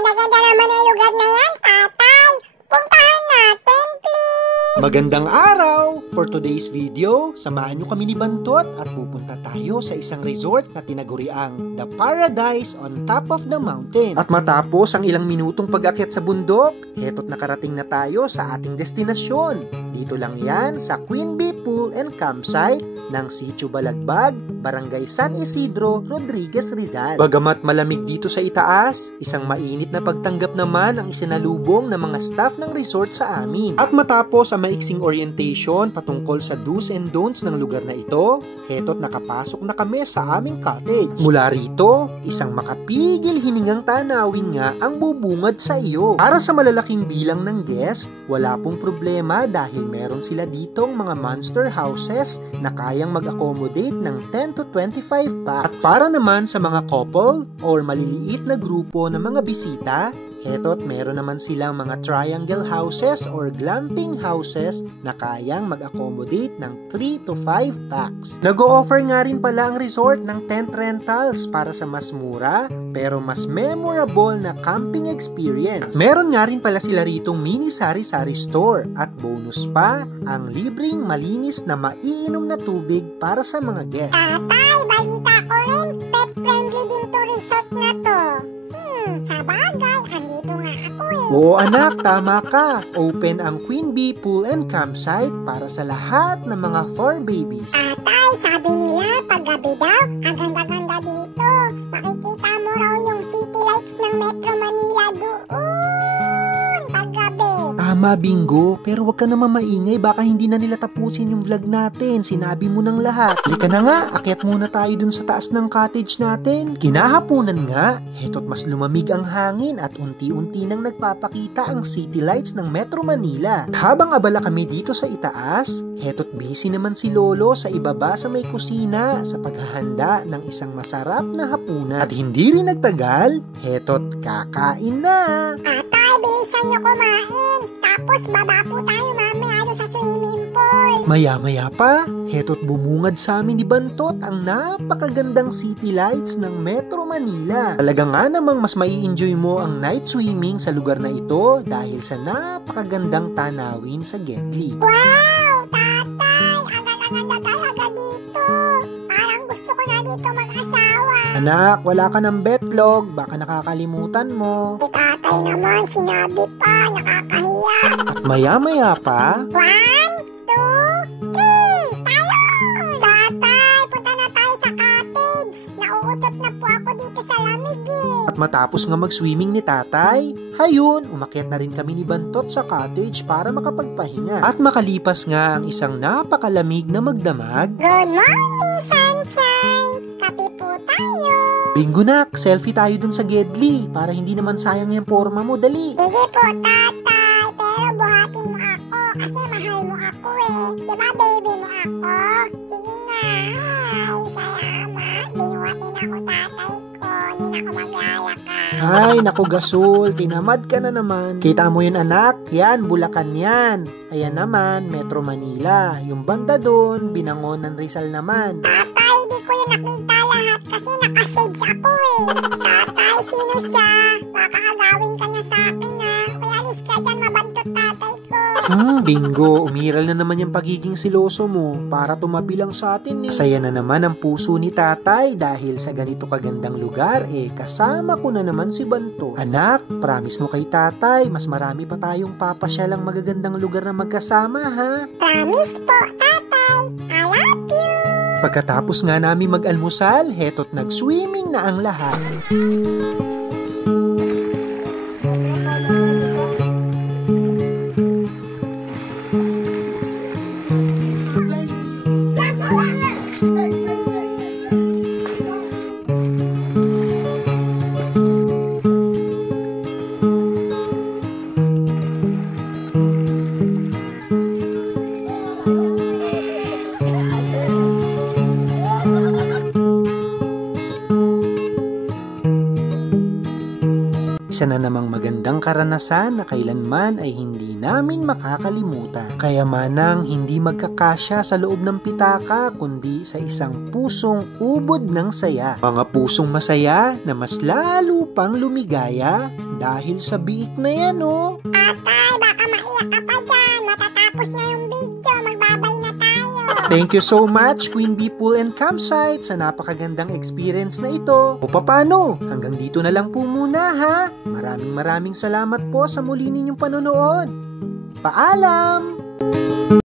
ganda-ganda naman ang lugar na yan, tatay. Puntahan natin, please. Magandang araw! For today's video, samahan nyo kami ni Bantot at pupunta tayo sa isang resort na tinaguriang The Paradise on Top of the Mountain. At matapos ang ilang minutong pag-akyat sa bundok, heto't nakarating na tayo sa ating destinasyon. Dito lang yan sa Queen Bee Pool and Campsite ng Sitio Balagbag, Barangay San Isidro, Rodriguez, Rizal. Bagamat malamig dito sa itaas, isang mainit na pagtanggap naman ang isinalubong ng mga staff ng resort sa amin. At matapos ang maiksing orientation patungkol sa do's and don'ts ng lugar na ito, heto't nakapasok na kami sa aming cottage. Mula rito, isang makapigil hiningang tanawin nga ang bubungad sa iyo. Para sa malalaking bilang ng guest, wala pong problema dahil meron sila ditong mga monster houses na kayang mag-accommodate ng 10 to 25 packs. At para naman sa mga couple or maliliit na grupo ng mga bisita, heto't meron naman silang mga triangle houses or glamping houses na kayang mag-accommodate ng 3 to 5 packs. Nag-o-offer nga rin pala ang resort ng tent rentals para sa mas mura pero mas memorable na camping experience. Meron nga rin pala sila ritong mini sari-sari store at bonus pa ang libreng malinis na maiinom na tubig para sa mga guests. Tatay, balita ko rin, pet-friendly din to resort na to. Sa bagay, andito nga ako eh. Oo anak, tama ka. Open ang Queen Bee Pool and Campsite para sa lahat ng mga fur babies. Tatay, sabi nila, paggabi daw, ang ganda-ganda dito. Makikita mo raw yung city lights ng Metro Manila doon. Paggabi. Tama, Bingo. Pero wag ka naman maingay. Baka hindi na nila tapusin yung vlog natin. Sinabi mo ng lahat. Halika na nga. Akyat muna tayo dun sa taas ng cottage natin. Kinahaponan nga. Heto't mas lumamig ang hangin at unti-unti nang nagpapakita ang city lights ng Metro Manila. At habang abala kami dito sa itaas, heto't busy naman si Lolo sa ibaba sa may kusina sa paghahanda ng isang masarap na hapunan. At hindi rin nagtagal, heto't kakain na. Tatay, bilisan nyo kumain. Tapos baba po tayo mamaya sa swimming pool. Maya-maya pa, heto't bumungad sa amin ni Bantot ang napakagandang city lights ng Metro Manila. Talaga nga namang mas mai-enjoy mo ang night swimming sa lugar na ito dahil sa napakagandang tanawin sa Gedli. Wow! Tatay! Ang ganda talaga dito. Parang gusto ko na dito mag-asawa. Anak, wala ka ng betlog, baka nakakalimutan mo. Tatay naman, sinabi pa, nakakahiya. At maya-maya pa, 1, 2, 3, talon! Tatay, punta na tayo sa cottage. Nauutot na po ako dito sa lamig eh. at matapos nga mag-swimming ni tatay, hayun, umakyat na rin kami ni Bantot sa cottage para makapagpahinga. At makalipas nga ang isang napakalamig na magdamag. Good morning, sunshine! Kape po tayo. Bingo nak, selfie tayo dun sa Gedli para hindi naman sayang yung forma mo, dali. Sige po, tatay. Pero buhatin mo ako kasi mahal mo ako eh. Diba baby mo ako? Sige na. Ay, salamat. Binuhatin ako tatay ko. Hindi na ako maglalakad. Ay, naku Gasol, tinamad ka na naman. Kita mo yun anak, yan, Bulacan yan. Ayan naman, Metro Manila. Yung banda dun, Binangonan Rizal naman. Tatay, di ko yung nakita lahat kasi nakashades ako eh. Tatay, sino siya? Baka agawin ka niya sa akin ha. Kaya alis ka dyan, mabantot tatay ko. Bingo, umiral na naman yung pagiging siloso mo para tumabi lang sa atin eh. Saya na naman ang puso ni tatay dahil sa ganito kagandang lugar kasama ko na naman si Bantot. Anak, promise mo kay tatay, mas marami pa tayong papasyalang magagandang lugar na magkasama ha. Promise po, tatay. I love you. Pagkatapos nga namin mag-almusal, heto't nag-swimming na ang lahat. Isa na namang magandang karanasan na kailanman ay hindi namin makakalimutan. Kaya manang hindi magkakasya sa loob ng pitaka kundi sa isang pusong ubod ng saya. Mga pusong masaya na mas lalo pang lumigaya dahil sa biik na yan, oh. Tatay, baka maiyak ka pa dyan. Matatapos na yung video. Magbabay na tayo. Thank you so much, Queen Bee Pool and Campsite, sa napakagandang experience na ito. O paano? Hanggang dito na lang po muna, ha? Maraming salamat po sa muli ninyong panonood. Paalam!